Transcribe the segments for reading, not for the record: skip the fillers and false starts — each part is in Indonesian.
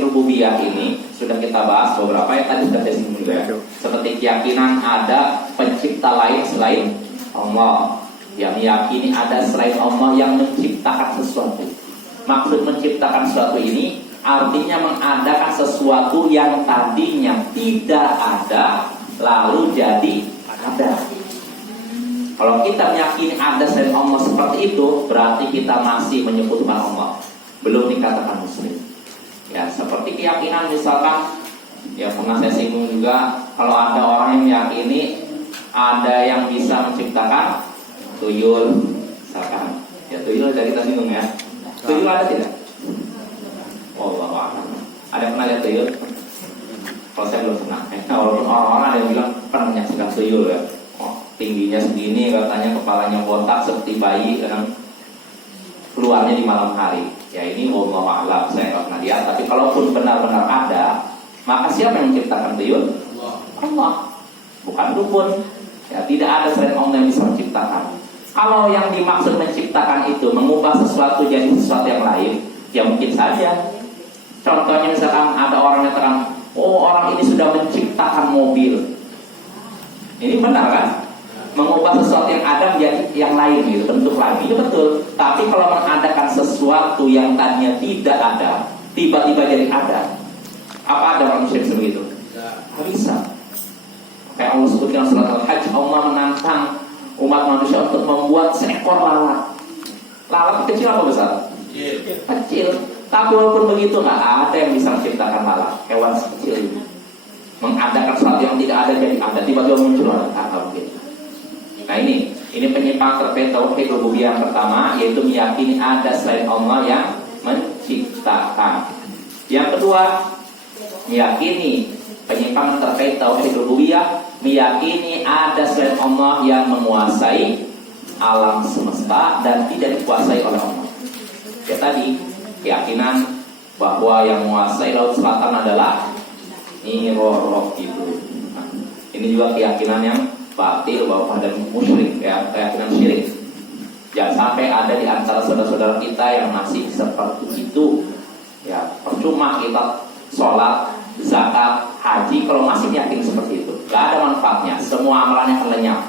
tauhid rububiyah ini sudah kita bahas beberapa yang tadi sudah saya singgung juga ya. Seperti keyakinan ada pencipta lain selain Allah, yang meyakini ada selain Allah yang menciptakan sesuatu. Maksud menciptakan sesuatu ini artinya mengadakan sesuatu yang tadinya tidak ada lalu jadi ada. Kalau kita meyakini ada selain Allah seperti itu, berarti kita masih menyekutukan Allah, belum dikatakan muslim. Ya, seperti keyakinan misalkan, ya pernah saya singgung juga, kalau ada orang yang meyakini ada yang bisa menciptakan tuyul, misalkan, ya tuyul sudah kita singgung ya. Tuyul ada tidak? Oh, ada yang pernah lihat tuyul? Kalau saya belum pernah. Walaupun orang-orang ada yang bilang pernah menyaksikan tuyul ya. Tingginya segini, katanya kepalanya botak seperti bayi, kadang keluarnya di malam hari. Ya ini wallahu a'lam, saya nggak pernah lihat. Tapi kalaupun benar-benar ada, maka siapa yang menciptakan tuyul? Allah, bukan dukun. Ya, tidak ada selain Allah yang bisa menciptakan. Kalau yang dimaksud menciptakan itu mengubah sesuatu jadi sesuatu yang lain, ya mungkin saja. Contohnya misalkan ada orang yang terang, oh orang ini sudah menciptakan mobil. Ini benar kan? Mengubah sesuatu yang ada menjadi yang lain gitu, bentuk lain. Itu betul. Tapi kalau mengadakan sesuatu yang tadinya tidak ada, tiba-tiba jadi ada, apa ada manusia seperti itu? Tidak bisa. Kayak Allah sebutkan surat Al-Hajj, Allah menantang umat manusia untuk membuat seekor lalat. Lalat kecil apa besar? Kecil. Tapi walaupun begitu nggak ada yang bisa menciptakan lalat, hewan kecil ini. Mengadakan sesuatu yang tidak ada jadi ada, tiba-tiba muncul kata begitu. Nah ini penyimpangan terkait tauhid rububiyah yang pertama, yaitu meyakini ada selain Allah yang menciptakan. Yang kedua, meyakini penyimpangan terkait tauhid rububiyah, meyakini ada selain Allah yang menguasai alam semesta dan tidak dikuasai oleh Allah. Ya tadi keyakinan bahwa yang menguasai laut selatan adalah Niroroh itu. Nah, ini juga keyakinan yang batil, bahwa pada musyrik, ya, keyakinan syirik. Jangan sampai ada di antara saudara-saudara kita yang masih seperti itu. Ya, percuma kita sholat, zakat, haji kalau masih yakin seperti itu. Gak ada manfaatnya. Semua amalannya akan lenyap.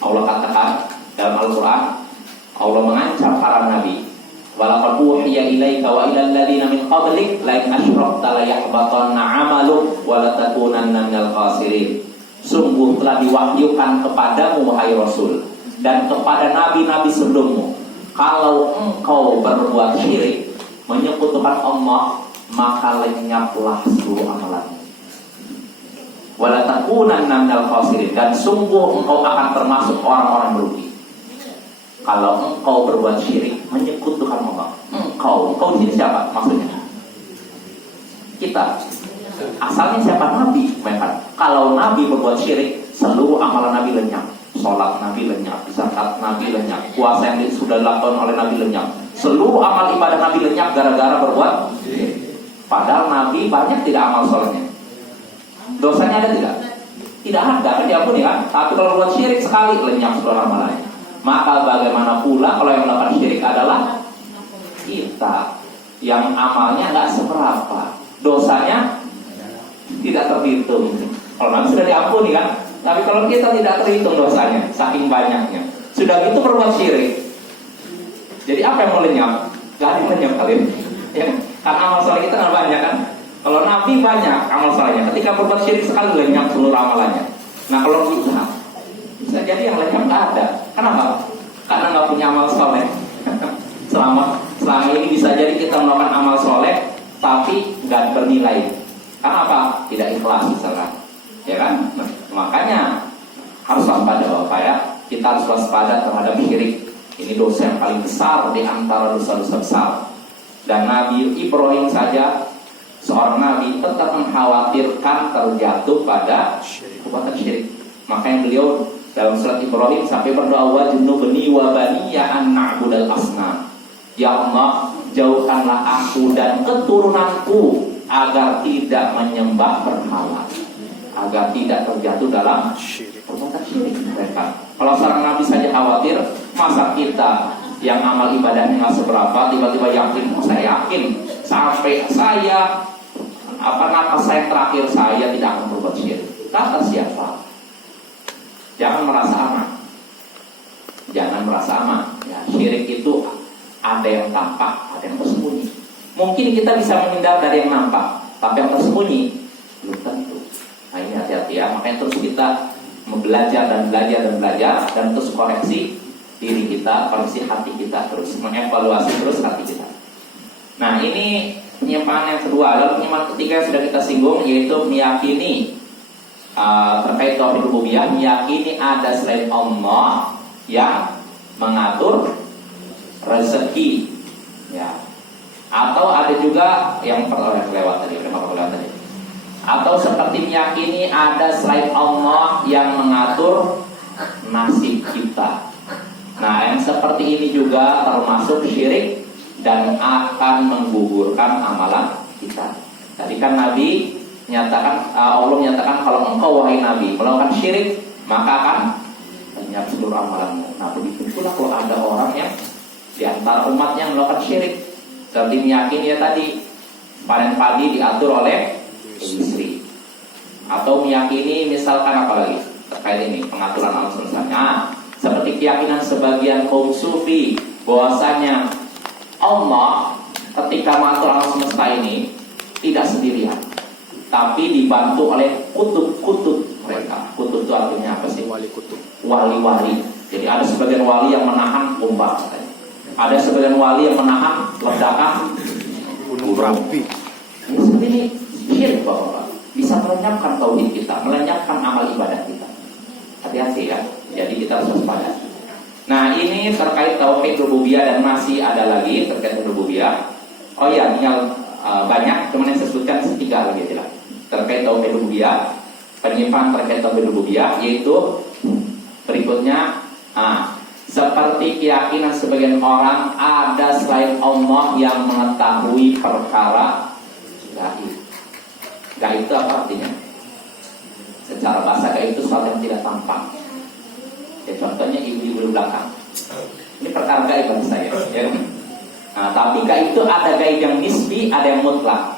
Allah katakan dalam Al-Quran, Allah mengancam para nabi, walaqad uhiya ilaika wa ilal ladzina min qablik la in asyrakta la yahbatanna 'amaluk wa la takunanna minal khasirin. Sungguh telah diwahyukan kepadamu wahai Rasul dan kepada nabi-nabi sebelummu, kalau engkau berbuat syirik, menyekutukan Allah, maka lenyaplah seluruh amalanmu. Wa la takunanna minal khasirin, dan sungguh engkau akan termasuk orang-orang merugi. Kalau engkau berbuat syirik, menyekutukan Allah. Engkau ini siapa maksudnya? Kita. Asalnya siapa? Nabi. Kalau Nabi berbuat syirik, seluruh amalan Nabi lenyap. Sholat Nabi lenyap, zakat Nabi lenyap, puasa yang sudah dilakukan oleh Nabi lenyap. Seluruh amal ibadah Nabi lenyap gara-gara berbuat syirik. Padahal Nabi banyak tidak amal sholatnya. Dosanya ada tidak? Tidak ada, kan diampuni kan? Tapi kalau berbuat syirik sekali, lenyap seluruh amalannya. Maka bagaimana pula kalau yang melakukan syirik adalah kita, yang amalnya nggak seberapa, dosanya tidak terhitung. Kalau Nabi sudah diampuni kan, tapi kalau kita tidak terhitung dosanya, saking banyaknya, sudah gitu berbuat syirik. Jadi apa yang mau lenyap? Gak ada yang lenyap kalian. Ya, kan amal soleh kita kan banyak kan. Kalau Nabi banyak amal solehnya, ketika berbuat syirik sekali lenyap seluruh amalannya. Nah kalau kita, bisa jadi yang lenyap nggak ada. Kenapa? Karena nggak punya amal soleh. selama ini bisa jadi kita melakukan amal soleh, tapi nggak bernilai. Karena apa? Tidak ikhlas misalkan, ya kan? Nah, makanya harus waspada Bapak ya. Kita harus waspada terhadap syirik. Ini dosa yang paling besar di antara dosa-dosa besar. Dan Nabi Ibrahim saja, seorang nabi, tetap mengkhawatirkan terjatuh pada perbuatan syirik. Makanya beliau dalam surat Ibrahim sampai berdoa, wajnubni wa baniya an na'budal asnam. Ya Allah, jauhkanlah aku dan keturunanku agar tidak menyembah berhala, agar tidak terjatuh dalam perbuatan syirik mereka. Kalau seorang nabi saja khawatir, masa kita yang amal ibadahnya nggak seberapa tiba-tiba yakin, saya yakin sampai saya napas saya terakhir saya tidak akan berbuat syirik. Kata siapa? Jangan merasa aman. Jangan merasa aman. Ya, syirik itu ada yang tampak, ada yang tersembunyi. Mungkin kita bisa menghindar dari yang nampak, tapi yang tersembunyi belum tentu. Nah ini hati-hati ya. Makanya terus kita belajar dan terus koreksi diri kita, koreksi hati kita, terus mengevaluasi terus hati kita. Nah ini penyimpangan yang kedua. Lalu penyimpangan ketiga yang sudah kita singgung, yaitu meyakini terkait tauhid rububiyah, meyakini ada selain Allah yang mengatur rezeki, ya. Atau ada juga yang lewat tadi, atau seperti meyakini ada selain Allah yang mengatur nasib kita. Nah, yang seperti ini juga termasuk syirik dan akan menggugurkan amalan kita. Tadi kan Nabi menyatakan, Allah menyatakan kalau engkau wahai Nabi melakukan syirik maka akan lenyap seluruh amalanmu. Nah, begitu pula kalau ada orang yang di antara umat yang melakukan syirik, seperti meyakini ya tadi panen padi diatur oleh istri, atau meyakini misalkan apa lagi terkait ini pengaturan alam semesta. Seperti keyakinan sebagian kaum sufi bahwasanya Allah ketika mengatur alam semesta ini tidak sendirian, tapi dibantu oleh kutub-kutub mereka. Kutub itu artinya apa sih? Wali-wali. Jadi ada sebagian wali yang menahan ombak, ada sebagian wali yang menahan ledakan gunung berapi. Ini seperti ini syirik Bapak. Bisa melenyapkan tauhid kita, melenyapkan amal ibadah kita. Hati-hati ya. Jadi kita harus waspada. Nah ini terkait tauhid rububiyah, dan masih ada lagi terkait rububiyah. Oh ya, tinggal banyak, cuman yang saya sebutkan tiga lagi aja lah. Terkait tauhid rububiyah, penyimpangan terkait tauhid rububiyah, yaitu berikutnya, seperti keyakinan sebagian orang ada selain Allah yang mengetahui perkara gaib. Gaib itu apa artinya? Secara bahasa gaib itu sesuatu yang tidak tampak. Ya, contohnya ibu-ibu di belakang. Ini perkara gaib bagi saya. Ya. Nah, tapi gaib itu ada gaib yang nisbi, ada yang mutlak.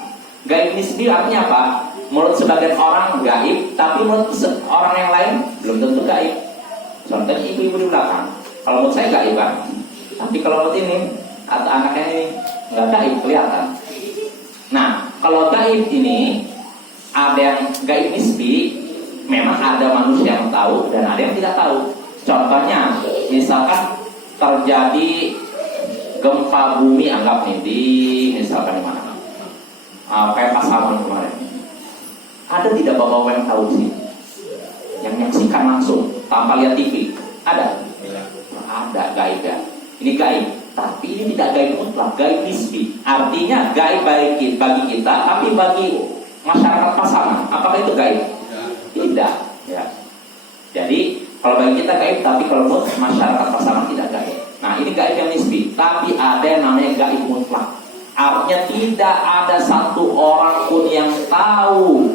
Gaib nisbi artinya apa? Menurut sebagian orang gaib, tapi menurut orang yang lain belum tentu gaib. Contohnya ibu-ibu di belakang. Kalau menurut saya gaib kan, tapi kalau menurut ini atau anaknya ini nggak gaib, kelihatan. Nah, kalau gaib ini ada yang gaib nisbi, memang ada manusia yang tahu dan ada yang tidak tahu. Contohnya, misalkan terjadi gempa bumi, anggap nih di misalkan di mana? Kayak Pasaman kemarin. Ada tidak bapak-bapak yang tahu sih? Yang menyaksikan langsung tanpa lihat TV? Ada? Ada gaib ya. Ini gaib, tapi ini tidak gaib mutlak, gaib nisbi. Artinya gaib bagi kita, tapi bagi masyarakat Pasaman, apakah itu gaib? Tidak. Ya. Jadi kalau bagi kita gaib, tapi kalau buat masyarakat Pasaman tidak gaib. Nah ini gaib yang nisbi, tapi ada yang namanya gaib mutlak. Artinya tidak ada satu orang pun yang tahu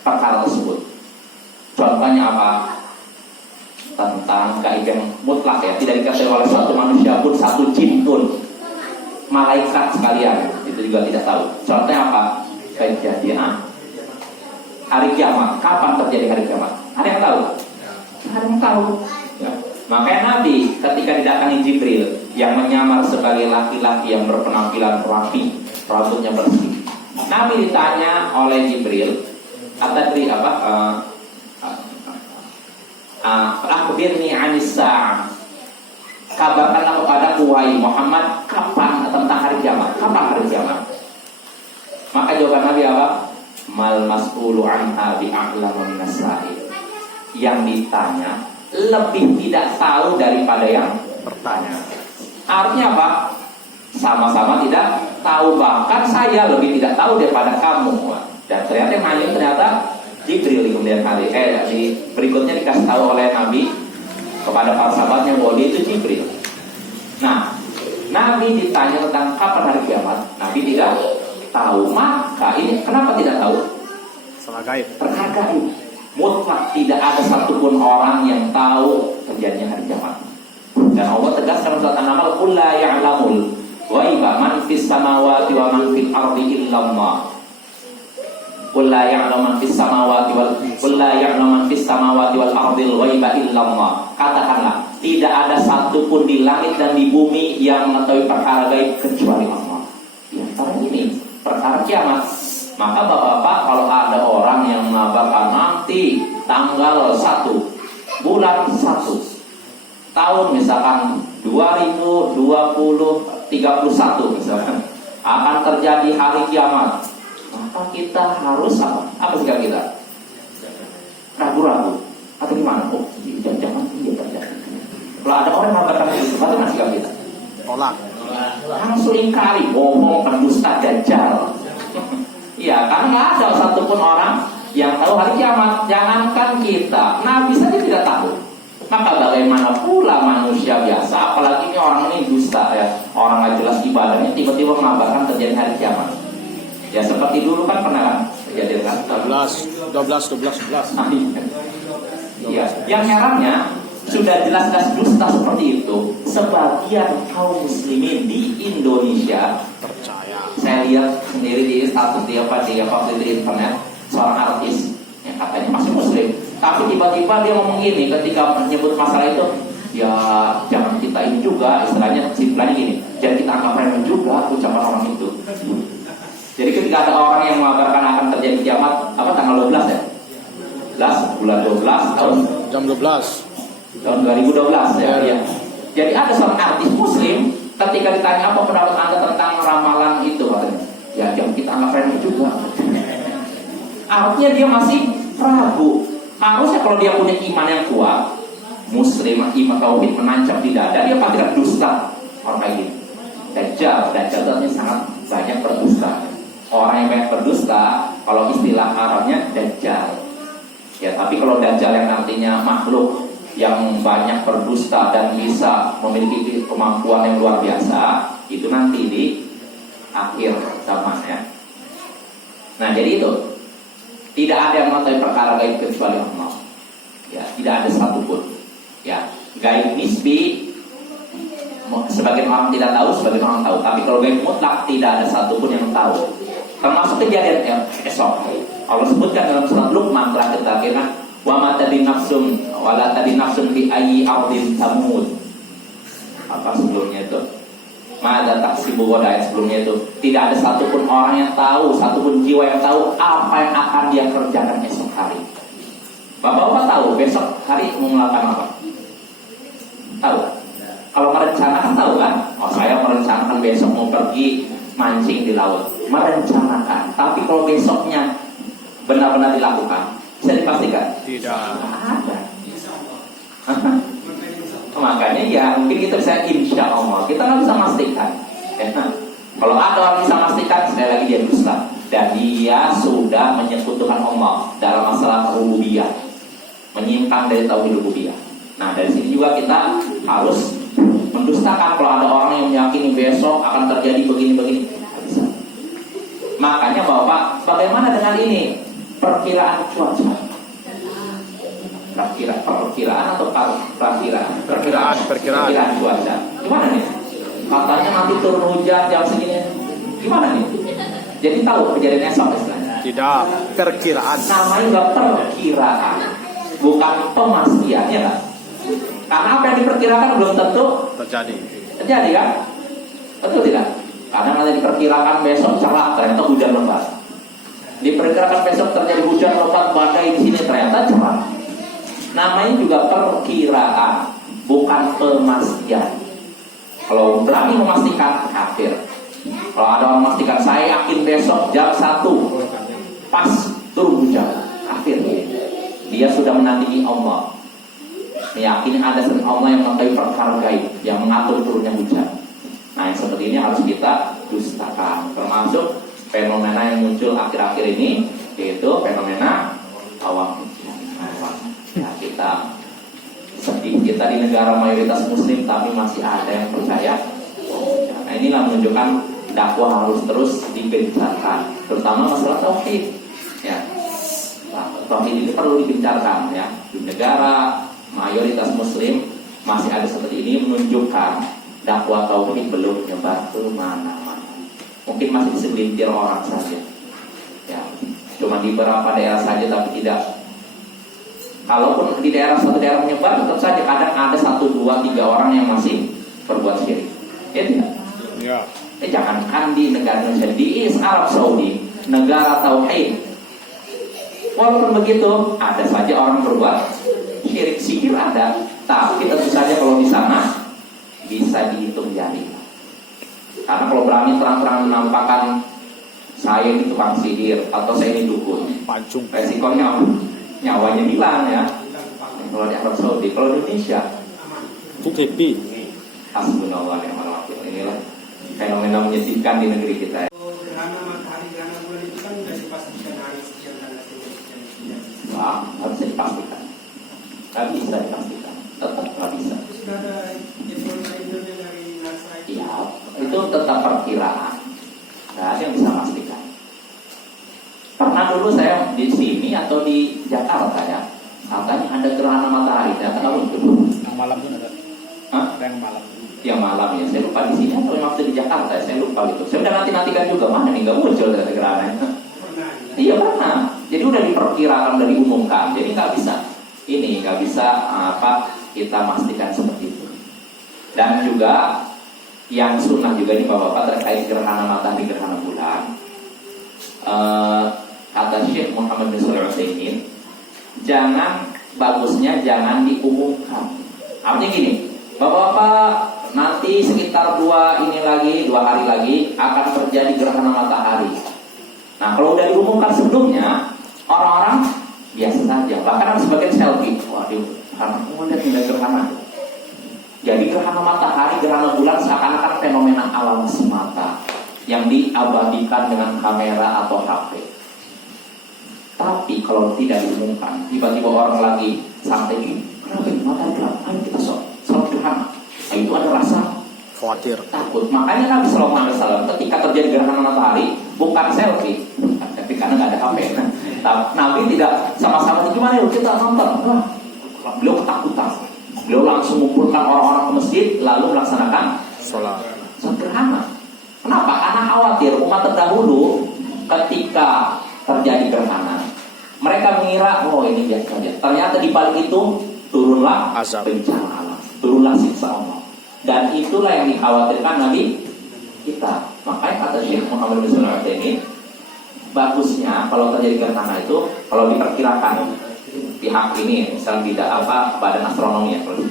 perkara tersebut. Contohnya apa? Tentang gaib yang mutlak ya, tidak diketahui oleh satu manusia pun, satu jin pun, malaikat sekalian itu juga tidak tahu. Contohnya apa? Kejadian hari kiamat. Kapan terjadi hari kiamat? Ada yang tahu? Ada yang tahu ya. Makanya Nabi ketika didatangi Jibril yang menyamar sebagai laki-laki yang berpenampilan rapi, rambutnya bersih, Nabi ditanya oleh Jibril, "Atadri apa? Akhbirni 'anis sa'ah." Kabarkanlah kepadaku wahai Muhammad kapan tentang hari kiamat. Kapan hari kiamat? Maka jawaban Nabi apa? Mal mas'ulu 'anha bi'a'lamu minas sa'il. Yang ditanya lebih tidak tahu daripada yang bertanya. Artinya apa? Sama-sama tidak tahu, bahkan saya lebih tidak tahu daripada kamu. Dan ternyata yang nanya ternyata Jibril di kemudian hari. Di berikutnya dikasih tahu oleh Nabi kepada para sahabatnya bahwa dia itu Jibril. Nah, Nabi ditanya tentang kapan hari kiamat, Nabi tidak tahu. Maka ini kenapa tidak tahu? Salah gaib. Perkara gaib. Mutlak tidak ada satupun orang yang tahu terjadinya hari kiamat. Dan Allah tegaskan dalam surat An-Naml, "Qul la ya'lamul ghaiba man fis samawati wa man fil ardi illallah." Qul la ya'lamu man fis samawati wal ardil ghaiba illallah. Katakanlah, tidak ada satupun di langit dan di bumi yang mengetahui perkara gaib kecuali Allah. Di antara ini perkara kiamat. Maka bapak-bapak, kalau ada orang yang mengabarkan nanti tanggal 1 bulan 1 tahun misalkan 2031 misalkan akan terjadi hari kiamat, maka kita harus apa sikap kita? Ragu-ragu atau gimana? Oh, jangan iya terjadi. Kalau ada orang yang mengatakan itu, bagaimana sikap kita? Tolak. Langsung ingkari, bohong, pendusta, dajjal. Iya, karena nggak ada satupun orang yang tahu hari kiamat. Jangankan kita, Nabi saja tidak tahu. Maka bagaimana pula manusia biasa, apalagi ini orang ini dusta ya, orang nggak jelas ibadahnya, tiba-tiba mengabarkan terjadi hari kiamat. Ya seperti dulu kan pernah kan terjadi kan? 12. Iya, yang herannya sudah jelas-jelas dusta seperti itu. Sebagian kaum muslimin di Indonesia Percaya. Saya lihat sendiri di status dia di internet, seorang artis yang katanya masih muslim, tapi tiba-tiba dia ngomong gini ketika menyebut masalah itu, ya jangan kita ini juga, istilahnya gini, jangan kita anggap remeh juga ucapan orang itu. Jadi ketika ada orang yang mengabarkan akan terjadi kiamat, apa tanggal 12 ya? 12 bulan 12 tahun Jam 12. tahun 2012 ya. Ya. Jadi ada seorang artis muslim ketika ditanya apa pendapat Anda tentang ramalan itu, katanya, ya jangan kita anggap remeh juga. Artinya dia masih ragu. Harusnya kalau dia punya iman yang kuat, muslim, iman tauhid menancap di dada, dia pasti tidak dusta. Orang kayak gini. Dajjal artinya sangat banyak berdusta. Orang yang banyak berdusta, kalau istilah Arabnya dajjal. Ya, tapi kalau dajjal yang artinya makhluk yang banyak berdusta dan bisa memiliki kemampuan yang luar biasa, itu nanti di akhir zaman ya. Nah, jadi itu tidak ada yang mengetahui perkara gaib kecuali Allah. Ya, tidak ada satupun. Ya, gaib nisbi sebagian orang tidak tahu, sebagian orang tahu. Tapi kalau gaib mutlak tidak ada satupun yang tahu. Termasuk kejadian yang esok. Allah sebutkan dalam surat Luqman terakhir kan, wa ma tadri nafsun wa la tadri nafsun bi ayyi ardin tamut. Apa sebelumnya itu? Mada taksibu wada, sebelumnya itu tidak ada satupun orang yang tahu, satupun jiwa yang tahu apa yang akan dia kerjakan esok hari. Bapak-bapak tahu besok hari mau melakukan apa? Tahu? Kalau merencanakan tahu kan? Oh, saya merencanakan besok mau pergi mancing di laut. Merencanakan. Tapi kalau besoknya benar-benar dilakukan, bisa dipastikan? Tidak. Ada. Makanya ya mungkin kita bisa insya Allah, kita nggak bisa memastikan ya. Kalau ada orang bisa memastikan, sekali lagi dia dusta dan dia sudah menyekutukan Allah dalam masalah rububiyah, menyimpang dari tauhid rububiyah. Nah, dari sini juga kita harus mendustakan kalau ada orang yang meyakini besok akan terjadi begini-begini. Makanya Bapak, bagaimana dengan ini perkiraan cuaca? Perkiraan atau perkiraan cuaca. Gimana nih? Katanya nanti turun hujan jam segini. Gimana nih? Jadi tahu kejadian esok istilahnya. Tidak, perkiraan. Namanya juga perkiraan, bukan pemastian ya kan? Karena apa yang diperkirakan belum tentu terjadi kan? Betul tidak? Kadang ada diperkirakan besok cerah, ternyata hujan lebat. Diperkirakan besok terjadi hujan lebat badai di sini, ternyata cerah. Namanya juga perkiraan, bukan pemastian. Kalau berani memastikan, kafir. Kalau ada orang memastikan, saya yakin besok jam 1 pas turun hujan, kafir. Dia sudah menandingi Allah, meyakini ada Allah yang mengetahui perkara gaib, yang mengatur turunnya hujan. Nah, yang seperti ini harus kita dustakan. Termasuk fenomena yang muncul akhir-akhir ini, yaitu fenomena awam. Ya, kita sedih, kita di negara mayoritas muslim tapi masih ada yang percaya. Nah, inilah menunjukkan dakwah harus terus digencarkan, terutama masalah tauhid. Ya, nah, tauhid ini perlu digencarkan ya. Di negara mayoritas muslim masih ada seperti ini, menunjukkan dakwah tauhid belum menyebar ke mana-mana. Mungkin masih segelintir orang saja. Ya, cuma cuma di beberapa daerah saja tapi tidak. Kalaupun di satu daerah menyebar, tetap saja kadang ada 1, 2, 3 orang yang masih berbuat syirik. Ya tidak? Ya. Jangankan di negara Indonesia, di Arab Saudi, negara tauhid. Walaupun begitu, ada saja orang berbuat syirik, sihir ada. Tapi tentu saja kalau di sana bisa dihitung jari. Karena kalau berani terang-terangan menampakkan saya ini tukang sihir atau saya ini dukun, Pancung. resikonya nyawanya hilang ya. Kalau di Arab Saudi, kalau di Indonesia, Itu happy. hasbunallah wa ni'mal wakil. Inilah fenomena menyedihkan di negeri kita. Gerhana matahari, gerhana bulan itu kan sudah dipastikan hari sekian tanggal sekian. Wah, harus dipastikan. Gak bisa dipastikan, tetap gak bisa. Terus sudah ada info-infonya dari NASA itu. Iya, itu tetap perkiraan. Gak ada yang bisa memastikan. Pernah dulu saya di sini atau di Jakarta ya, katanya ada gerhana matahari. Saya tahu itu. Yang malam pun ada. Hah? Yang malam. Yang malam ya, saya lupa di sini atau waktu di Jakarta, saya lupa gitu. Saya udah nanti-nantikan juga, mana nih nggak muncul dari gerhana. Pernah. Iya pernah. Jadi udah diperkirakan, udah diumumkan. Jadi nggak bisa. Ini nggak bisa kita pastikan seperti itu. Dan juga yang sunnah juga nih bapak-bapak terkait gerhana matahari, gerhana bulan. Kata Syekh Muhammad bin Shalih Al-Utsaimin, bagusnya jangan diumumkan. Artinya gini, bapak-bapak, nanti sekitar 2 hari lagi akan terjadi gerhana matahari. Nah, kalau udah diumumkan sebelumnya, orang-orang biasa saja. Bahkan ada sebagian selfie. Waduh, kamu lihat ini gerhana. Jadi gerhana matahari, gerhana bulan seakan-akan fenomena alam semata yang diabadikan dengan kamera atau HP. Tapi kalau tidak diumumkan, tiba-tiba orang lagi santai ini, kenapa ini matahari gelap? Ayo kita sholat gerhana. Nah, itu ada rasa Khawatir. takut. Makanya Nabi Sallallahu Alaihi Wasallam ketika terjadi gerhana matahari bukan selfie, tapi karena nggak ada HP. Nabi tidak sama-sama gimana yuk kita nonton. Nah, beliau ketakutan. Beliau langsung mengumpulkan orang-orang ke masjid lalu melaksanakan Sholat. gerhana. Kenapa? Karena khawatir umat terdahulu ketika terjadi gerhana, mereka mengira oh ini biasa saja. Ternyata di balik itu turunlah Azab. bencana alam, turunlah siksa Allah. Dan itulah yang dikhawatirkan Nabi kita. Makanya kata Syekh Muhammad bin Shalih Al-Utsaimin, bagusnya kalau terjadi gerhana itu kalau diperkirakan pihak ini misalnya tidak badan astronomi ya, kalau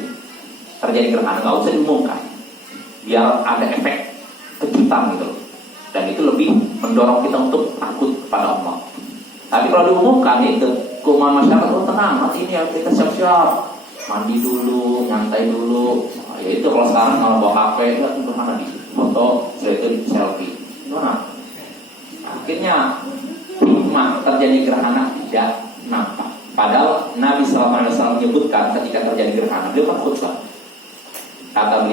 terjadi gerhana nggak usah diumumkan, biar ada efek kejutan gitu loh. Dan itu lebih mendorong kita untuk takut kepada Allah. Tapi kalau diumumkan itu keumuman masyarakat, oh tenang, nanti ini ya kita siap-siap mandi dulu, nyantai dulu. Ya itu kalau sekarang kalau bawa HP itu gimana di foto, setelah itu selfie, gimana? Akhirnya hikmah terjadi gerhana tidak nampak. Padahal Nabi SAW menyebutkan ketika terjadi gerhana, beliau kan khutbah. Kata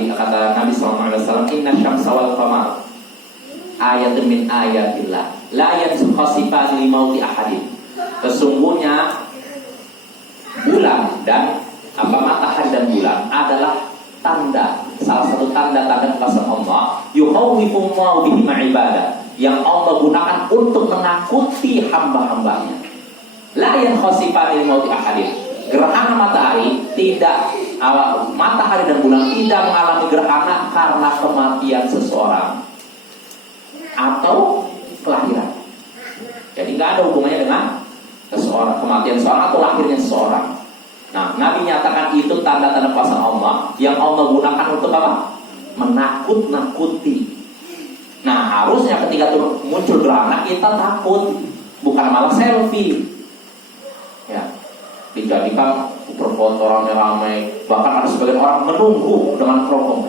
Nabi SAW, Inna syamsa wal qamar ayatun min ayatillah la yansukhasifa li mauti ahadin. Sesungguhnya bulan dan matahari dan bulan adalah tanda, salah satu tanda-tanda kuasa Allah, yukhawwifullahu bihi ibadah, yang Allah gunakan untuk menakuti hamba-hambanya. La yankhasifa li mauti ahadin. Gerhana matahari tidak, matahari dan bulan tidak mengalami gerhana karena kematian seseorang atau kelahiran. Jadi nggak ada hubungannya dengan kematian seseorang atau lahirnya seseorang. Nah, Nabi nyatakan itu tanda-tanda kuasa Allah yang Allah gunakan untuk apa? Menakut-nakuti. Nah, harusnya ketika muncul gerhana kita takut, bukan malah selfie. Ya, dijadikan berfoto rame-rame, bahkan ada sebagian orang menunggu dengan teropong.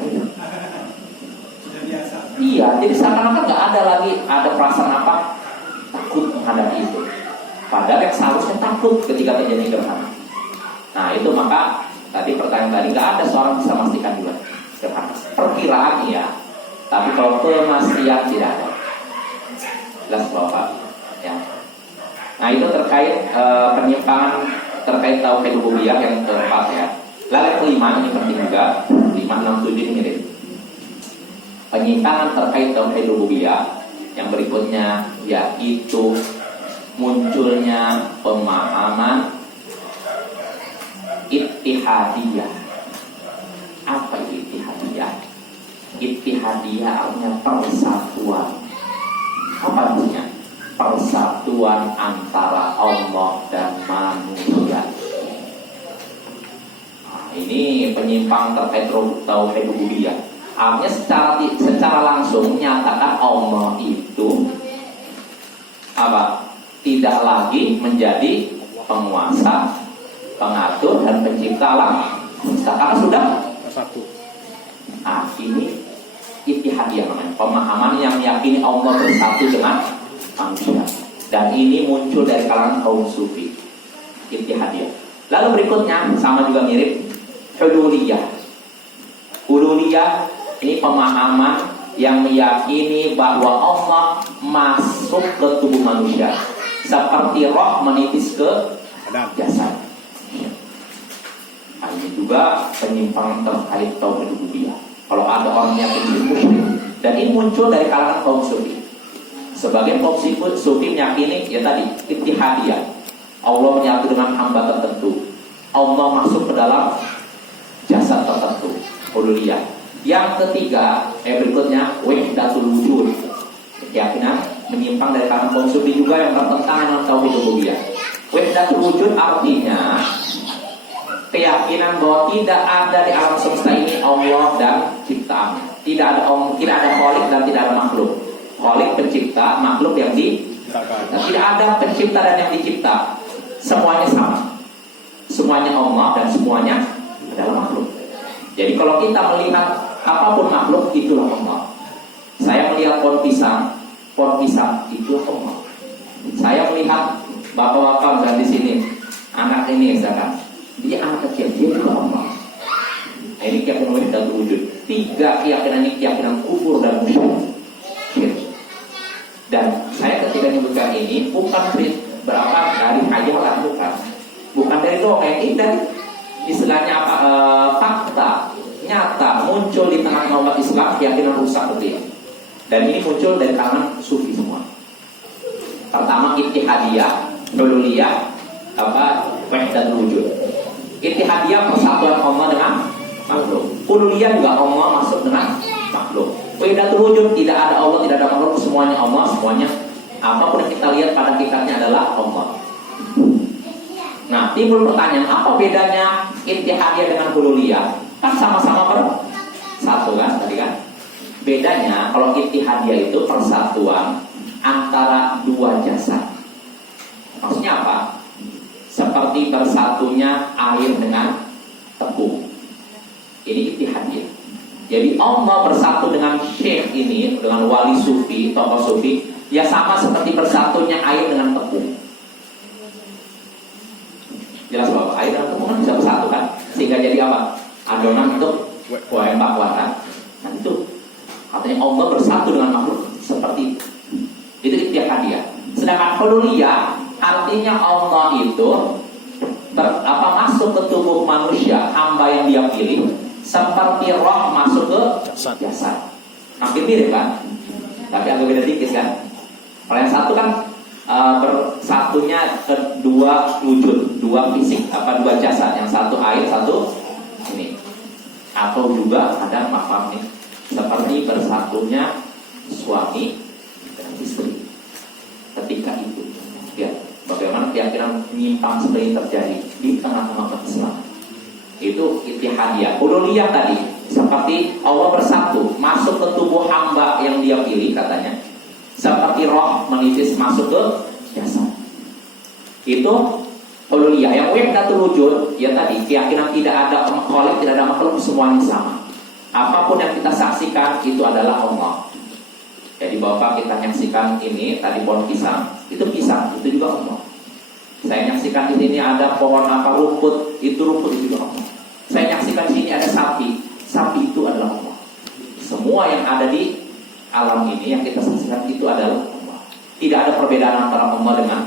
Sudah biasa. Iya, jadi seakan-akan nggak ada lagi ada perasaan apa takut menghadapi itu. Padahal yang seharusnya takut ketika terjadi gerhana. Nah itu maka tadi pertanyaan tadi nggak ada seorang bisa memastikan juga gerhana. Perkiraan iya, tapi kalau pemastian tidak ada. Jelas Bapak. Ya. Nah itu terkait penyimpangan terkait tauhid rububiyah yang keempat ya. Lalu kelima ini penting juga 567 ini mirip. Penyimpangan terkait tauhid rububiyah yang berikutnya yaitu munculnya pemahaman ittihadiyah. Apa itu ittihadiyah? Ittihadiyah artinya persatuan. Apa artinya? Persatuan antara Allah dan manusia. Nah, ini penyimpang terkait tauhid rububiyah. Artinya secara langsung menyatakan Allah itu apa? Tidak lagi menjadi penguasa, pengatur dan pencipta alam. Karena sudah satu. Nah, ini ittihadiyah namanya. Pemahaman yang meyakini Allah bersatu dengan manusia. Dan ini muncul dari kalangan kaum sufi. Ittihadiyah. Lalu berikutnya sama juga mirip, hululiyah. Hululiyah ini pemahaman yang meyakini bahwa Allah masuk ke tubuh manusia seperti roh menitis ke jasad. Nah, ini juga penyimpang terkait tauhid rububiyah. Kalau ada orang yang musyrik, dan ini muncul dari kalangan kaum sufi. Sebagian kaum sufi meyakini ya tadi ittihadiyah. Allah menyatu dengan hamba tertentu. Allah masuk ke dalam jasad tertentu. Hululiyah. Yang ketiga, berikutnya wahdatul wujud. Keyakinan menyimpang dari kalangan kaum sufi juga yang bertentangan dengan tauhid rububiyah. Wahdatul wujud artinya keyakinan bahwa tidak ada di alam semesta ini Allah dan ciptaan. Tidak ada khalik dan tidak ada makhluk. Khalik pencipta, makhluk yang diciptakan. Tidak ada pencipta dan yang dicipta. Semuanya sama. Semuanya Allah dan semuanya adalah makhluk. Jadi kalau kita melihat apapun makhluk, itulah Allah. Saya melihat pohon pisang itu Allah. Saya melihat bapak-bapak dan di sini anak ini misalkan, dia anak kecil, dia juga Allah. Nah, ini keyakinan wahdatul wujud. Tiga keyakinan ini keyakinan kufur dan musyrik. Dan saya ketika menyebutkan ini bukan berapa dari hayalan, bukan dari dongeng, ini dari istilahnya apa, fakta nyata muncul di tengah umat Islam keyakinan rusak seperti ini. Dan ini muncul dari kalangan sufi semua. Pertama ittihadiyah, hululiyah, wahdatul wujud. Ittihadiyah persatuan Allah dengan makhluk. Hululiyah juga Allah masuk dengan makhluk. Wahdatul wujud tidak ada Allah, tidak ada makhluk, semuanya Allah, semuanya apapun yang kita lihat pada kitabnya adalah Allah. Nah, timbul pertanyaan, apa bedanya ittihadiyah dengan hululiyah? Kan sama-sama bersatu kan tadi kan? Bedanya kalau ittihadiyah itu persatuan antara dua jasad. Maksudnya apa? Seperti bersatunya air dengan tepung. Ini ittihadiyah. Jadi Allah bersatu dengan syekh ini, dengan wali sufi, tokoh sufi, ya sama seperti bersatunya air dengan tepung. Jelas bahwa air dan tepung kan bisa bersatu kan? Sehingga jadi apa? Adonan untuk kue bakwan kan? Nah itu katanya Allah bersatu dengan makhluk seperti itu. Itu ittihadiyah. Sedangkan hululiyah artinya Allah itu masuk ke tubuh manusia, hamba yang dia pilih, seperti roh masuk ke jasad. Hampir mirip kan? Tapi agak beda dikit kan? Kalau yang satu kan bersatunya kedua wujud, dua fisik, dua jasad. Yang satu air, satu ini. Atau juga ada paham nih, seperti bersatunya suami dan istri. Ketika itu, ya, bagaimana keyakinan menyimpang seperti ini terjadi di tengah umat Islam. Itu ittihadiyah. Hululiyah tadi seperti Allah bersatu masuk ke tubuh hamba yang dia pilih katanya, seperti roh menitis masuk ke jasad. Itu hululiyah. Yang wahdatul wujud ya tadi keyakinan tidak ada khalik, tidak ada makhluk, semuanya sama. Apapun yang kita saksikan itu adalah Allah. Jadi bapak kita menyaksikan ini tadi pohon pisang, itu juga Allah. Saya menyaksikan di sini ada pohon rumput, itu rumput itu juga Allah. Saya menyaksikan di sini ada sapi itu adalah Allah. Semua yang ada di alam ini yang kita saksikan itu adalah Allah. Tidak ada perbedaan antara Allah dengan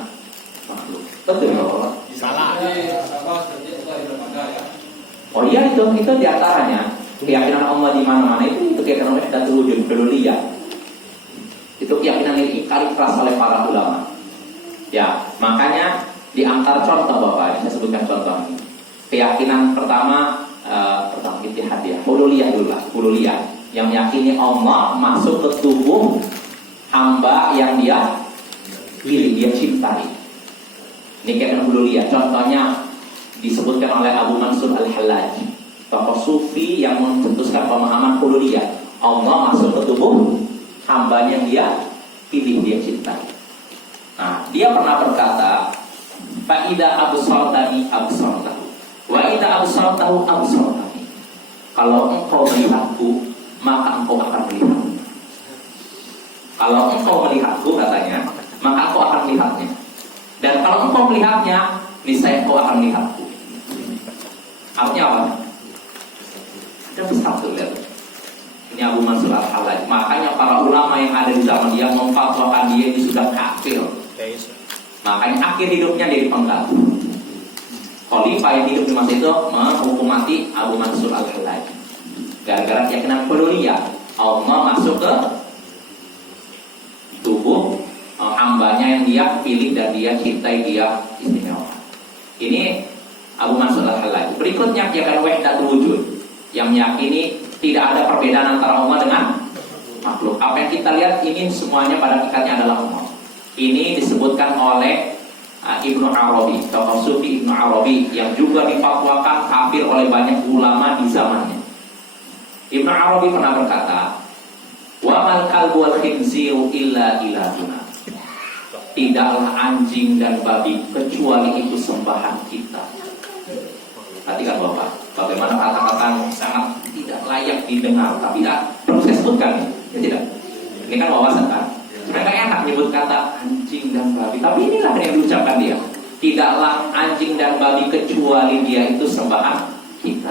makhluk. Betul ya Allah? Salah. Oh iya itu diantaranya keyakinan Allah di mana-mana itu keyakinan wahdatul wujud, hululiyah. Itu keyakinan yang diingkari keras oleh para ulama. Ya, makanya Di antara contoh Bapak, saya sebutkan contoh ini. Keyakinan pertama ittihadiyah, hululiyah dulu lah, hululiyah yang meyakini Allah masuk ke tubuh hamba yang dia pilih, dia cintai. Ini keyakinan hululiyah. Contohnya disebutkan oleh Abu Mansur Al-Hallaj, tokoh sufi yang mencetuskan pemahaman hululiyah. Allah masuk ke tubuh hambanya yang dia pilih, dia cintai. Nah, dia pernah berkata, fa idza absartani absartahu wa idza absartahu absartani. Kalau engkau melihatku, maka engkau akan melihat. Kalau engkau melihatku, katanya, maka engkau akan melihatnya. Dan kalau engkau melihatnya, niscaya engkau akan melihatku. Artinya apa? Ada satu lihat. Ini Abu Mansur Al-Hallaj. Makanya para ulama yang ada di zaman dia memfatwakan dia ini sudah kafir. Makanya akhir hidupnya dia dipenggal. Khalifah yang hidup di masa itu menghukum mati Abu Mansur Al-Hallaj. Gara-gara keyakinan hululiyah, Allah masuk ke tubuh hambanya yang dia pilih dan dia cintai, dia istimewa. Ini Abu Mansur Al-Hallaj. Berikutnya keyakinan wahdatul wujud yang meyakini tidak ada perbedaan antara Allah dengan makhluk. Apa yang kita lihat ini semuanya pada hakikatnya adalah Allah. Ini disebutkan oleh Ibnu Arabi, tokoh sufi Ibnu Arabi yang juga difatwakan kafir oleh banyak ulama di zamannya. Ibnu Arabi pernah berkata, "Wa mal kalbu wal khinziru illa ilahuna." Tidaklah anjing dan babi kecuali itu sembahan kita. Perhatikan Bapak, bagaimana kata-kata yang sangat tidak layak didengar, tapi tidak perlu saya sebutkan, ya tidak. Ini kan wawasan kan. Mereka enak menyebut kata anjing dan babi, tapi inilah yang diucapkan dia. Tidaklah anjing dan babi kecuali dia itu sembahan kita.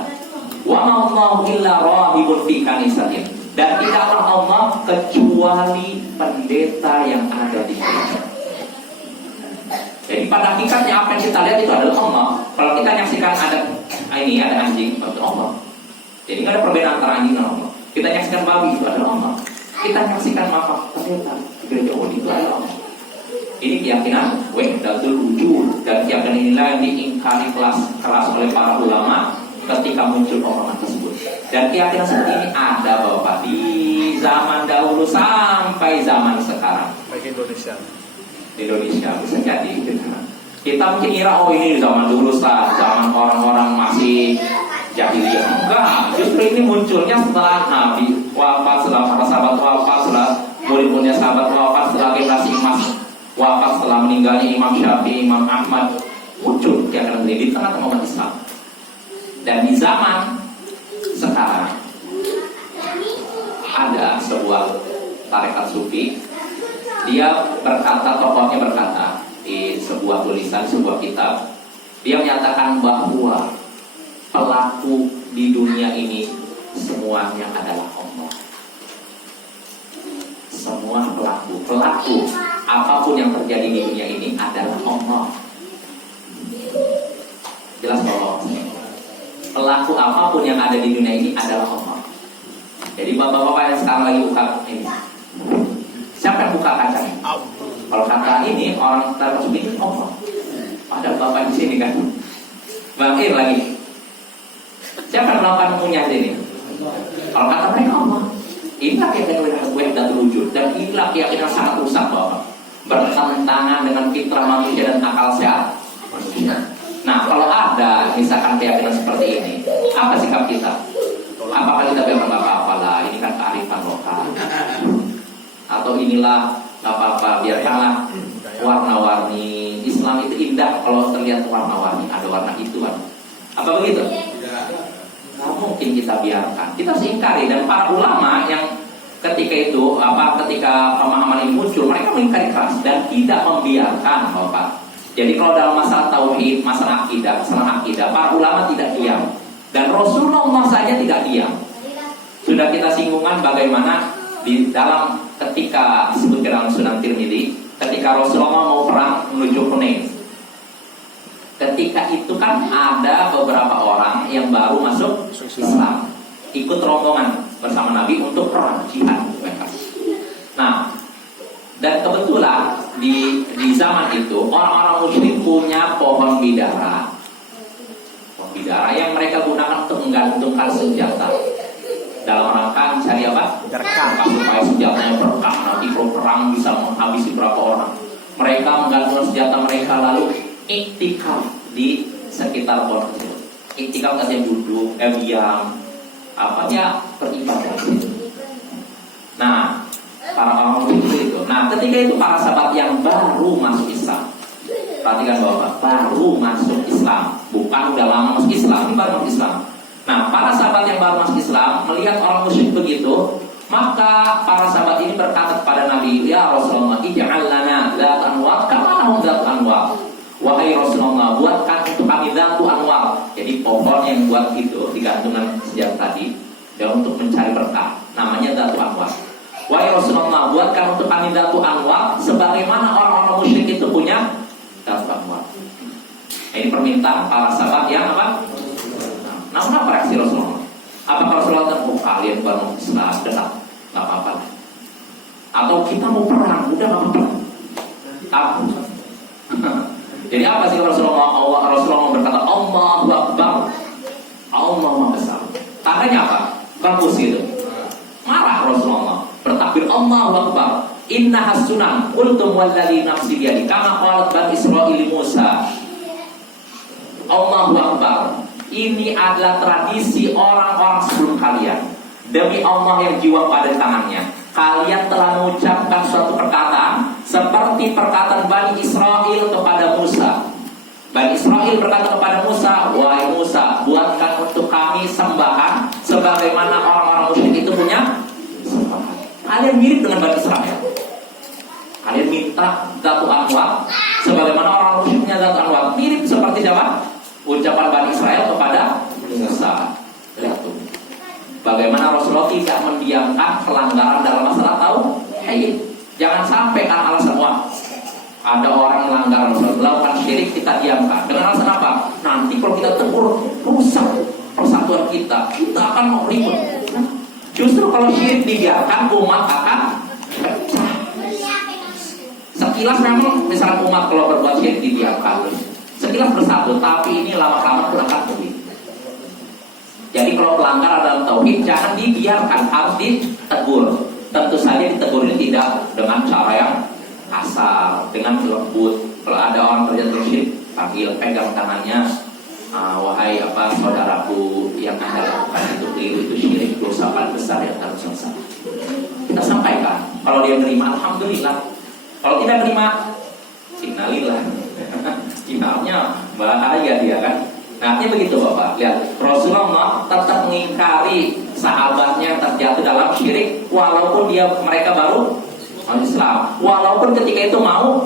Wa ma'allahu illa rahibun fi kanisatin. Dan tidaklah Allah kecuali pendeta yang ada di gereja. Jadi pada hakikatnya apa yang kita lihat itu adalah Allah. Kalau kita nyaksikan ada anjing, itu Allah. Jadi nggak ada perbedaan antara anjing dan Allah. Kita nyaksikan babi, itu adalah Allah. Kita nyaksikan makam pendeta di gereja itu adalah Allah. Ini keyakinan wahdatul wujud, dan keyakinan inilah yang diingkari keras oleh para ulama ketika muncul pemahaman tersebut. Dan keyakinan seperti ini ada Bapak di zaman dahulu sampai zaman sekarang. Baik Indonesia. Di Indonesia bisa jadi kita mungkin kira ini zaman dulu zaman orang-orang masih jahiliyah. Enggak, justru ini munculnya setelah Nabi wafat, setelah para sahabat wafat, setelah murid-muridnya sahabat wafat, setelah generasi emas wafat, setelah meninggalnya Imam Syafi'i, Imam Ahmad, muncul keyakinan ini di tengah-tengah umat Islam. Dan di zaman sekarang ada sebuah tarekat sufi. Dia berkata, tokohnya berkata di sebuah tulisan, sebuah kitab, dia menyatakan bahwa pelaku di dunia ini semuanya adalah Allah. Semua pelaku apapun yang terjadi di dunia ini adalah Allah. Jelas bahwa pelaku apapun yang ada di dunia ini adalah Allah. Jadi bapak-bapak yang sekarang lagi buka ini, siapa yang buka kaca ini? Kalau kata ini orang termasuk itu Allah. Ada bapak di sini kan, bangkir lagi. Siapa yang melakukan punya sini? Kalau kata mereka Allah. Inilah keyakinan wahdatul wujud, dan inilah keyakinan sangat rusak Bapak. Bertentangan dengan fitrah manusia dan akal sehat manusia. Nah, kalau ada misalkan keyakinan seperti ini, apa sikap kita? Apakah kita bilang apa-apa lah? Ini kan kearifan lokal. Atau inilah nggak apa-apa, biarkanlah warna-warni. Islam itu indah kalau terlihat warna-warni, ada warna itu kan. Apa begitu? Nggak mungkin kita biarkan. Kita ingkari, dan para ulama yang ketika itu ketika pemahaman ini muncul, mereka mengingkari keras dan tidak membiarkan Bapak. Jadi kalau dalam masalah tauhid, masalah akidah, para ulama tidak diam, dan Rasulullah saja tidak diam. Sudah kita singgungan bagaimana di dalam ketika disebutkan dalam Sunan Tirmidzi, ketika Rasulullah mau perang menuju Hunain. Ketika itu kan ada beberapa orang yang baru masuk Islam, ikut rombongan bersama Nabi untuk perang jihad mereka. Nah, dan kebetulan di zaman itu orang-orang musyrik punya pohon bidara. Pohon bidara yang mereka gunakan untuk menggantungkan senjata. Dalam rangka mencari apa? Berkah. Supaya senjatanya berkah. Nanti kalau perang bisa menghabisi berapa orang. Mereka menggantungkan senjata mereka lalu iktikaf di sekitar pohon tersebut. Iktikaf artinya duduk, diam, apa ya, beribadah. Nah, para orang itu. Nah, ketika itu para sahabat yang baru masuk Islam. Perhatikan Bapak, baru masuk Islam, bukan udah lama masuk Islam, baru masuk Islam. Nah, para sahabat yang baru masuk Islam melihat orang musyrik begitu, maka para sahabat ini berkata kepada Nabi, "Ya Rasulullah, ij'al lana dzat anwar kama lahum dzat anwar." Wahai Rasulullah, buatkan untuk kami dzatu anwar. Jadi pohon yang buat itu digantungan sejak tadi, ya untuk mencari berkah. Namanya dzatu anwar. Wahai Rasulullah, buatkan untuk kami dzatu anwar sebagaimana orang-orang musyrik itu punya dzatu anwar. Ini permintaan para sahabat yang apa? Nah, apa reaksi Rasulullah? Apakah Rasulullah kata, kalian baru Islam, dekat, nggak apa-apa. Atau kita mau perang, udah nggak apa-apa. Apa? Jadi apa sih Rasulullah berkata Allahu Akbar, Allah Maha Besar. Tandanya apa? Bagus itu. Marah Rasulullah, bertakbir Allahu Akbar. Inna hasunan qultum walladzi nafsi biyadi kama qalat bani Israil Musa. Allahu Akbar. Ini adalah tradisi orang-orang sebelum kalian. Demi Allah yang jiwa pada tangannya, kalian telah mengucapkan suatu perkataan seperti perkataan Bani Israel kepada Musa. Bani Israel berkata kepada Musa, "Wahai Musa, buatkan untuk kami sembahan sebagaimana orang-orang musyrik itu punya sembahan." Kalian mirip dengan Bani Israel. Kalian minta dzatu anwar sebagaimana orang musyrik punya dzatu anwar. Mirip seperti siapa? Ucapan Bani Israel kepada Musa. Lihat tuh, bagaimana Rasulullah tidak mendiamkan pelanggaran dalam masalah tauhid. Jangan sampai kan alasan wah, ada orang melanggar Rasulullah, melakukan syirik, kita diamkan. Dengan alasan apa? Nanti kalau kita tegur, rusak persatuan kita akan mau ribut. Justru kalau syirik dibiarkan, umat akan pecah. Sekilas memang misalnya umat kalau berbuat syirik dibiarkan, sekilas bersatu, tapi ini lama-lama pun akan begitu. Jadi kalau pelanggar dalam tauhid jangan dibiarkan, harus ditegur. Tentu saja ditegur ini tidak dengan cara yang kasar, dengan lembut. Kalau ada orang terjatuh syirik, panggil, pegang tangannya, wahai apa saudaraku yang anda lakukan itu keliru, itu syirik, dosa paling besar yang harus selesai. Kita sampaikan. Kalau dia menerima, alhamdulillah. Kalau tidak menerima, innalillah. Imamnya bahaya dia kan. Nah, artinya begitu Bapak. Lihat, Rasulullah tetap mengingkari sahabatnya yang terjatuh dalam syirik walaupun mereka baru masuk Islam. Walaupun ketika itu mau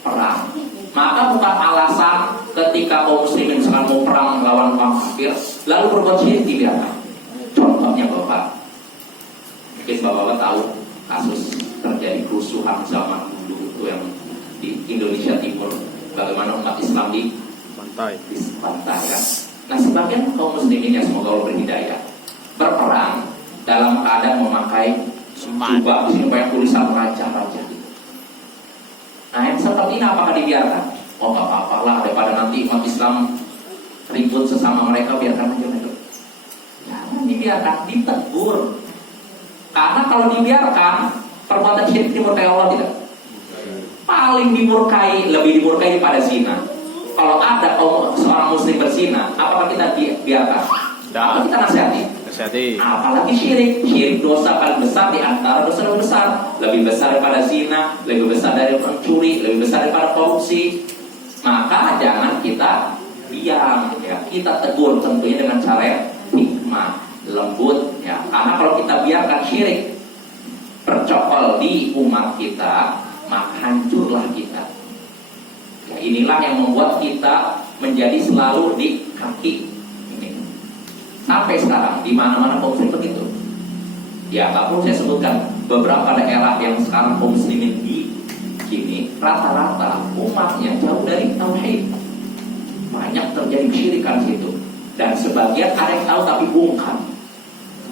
perang. Maka bukan alasan ketika kaum muslimin misalkan mau perang melawan orang kafir lalu berbuat syirik dibiarkan. Contohnya Bapak, mungkin Bapak tahu kasus terjadi kerusuhan zaman dulu itu yang di Indonesia Timur, bagaimana umat Islam di pantai kan. Nah, sebagian kaum muslimin yang semoga Allah berhidayah berperang dalam keadaan memakai jubah di sini banyak tulisan raja-raja. Nah, yang seperti ini apakah dibiarkan? Oh, nggak apa-apa lah, daripada nanti umat Islam ribut sesama mereka, biarkan aja mereka. Jangan dibiarkan, ditegur. Karena kalau dibiarkan, perbuatan syirik dimurkai Allah tidak? Paling dimurkai, lebih dimurkai daripada zina. Kalau ada seorang muslim berzina, apakah kita biarkan? Apakah kita nasihati? Apalagi syirik. Syirik dosa paling besar di antara dosa yang besar. Lebih besar daripada zina, lebih besar dari mencuri, lebih besar daripada korupsi. Maka jangan kita diam, ya. Kita tegur tentunya dengan cara yang hikmah, lembut, ya. Karena kalau kita biarkan syirik bercokol di umat kita, maka hancurlah kita. Ya, inilah yang membuat kita menjadi selalu di kaki ini. Sampai sekarang di mana-mana kaum muslimin begitu. Ya, nggak perlu saya sebutkan beberapa daerah yang sekarang kaum muslimin di sini rata-rata umatnya jauh dari tauhid. Banyak terjadi kesyirikan situ. Dan sebagian ada yang tahu tapi bungkam.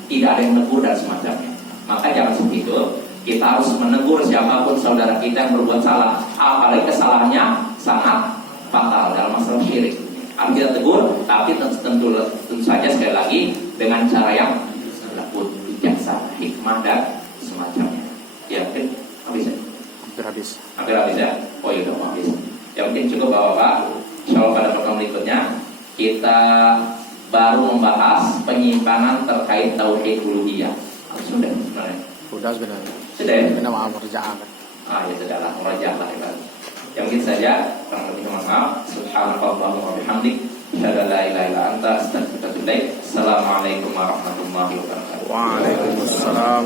Tidak ada yang menegur dan semacamnya. Maka jangan seperti itu. Kita harus menegur siapapun saudara kita yang berbuat salah, apalagi kesalahannya sangat syirik. Kita tegur, tapi tentu saja sekali lagi dengan cara yang lembut, bijaksana, hikmah dan semacamnya. Ya, mungkin habis ya? Hampir habis. Hampir habis ya? Oh iya, udah mau habis. Ya mungkin cukup Bapak-Bapak. Insyaallah pada pertemuan berikutnya kita baru membahas penyimpanan terkait tauhid uluhiyah. Sudah sebenarnya. Udah sebenarnya. Sudah ya? Ini mau kerjaan kan. Ya sudahlah, merajah lah ya. Yang mungkin saja, kurang lebih mohon maaf. Subhanallah wa bihamdik. Asyhadu an la ilaha illa anta, astaghfiruka wa atubu ilaik. Assalamualaikum warahmatullahi wabarakatuh. Waalaikumsalam.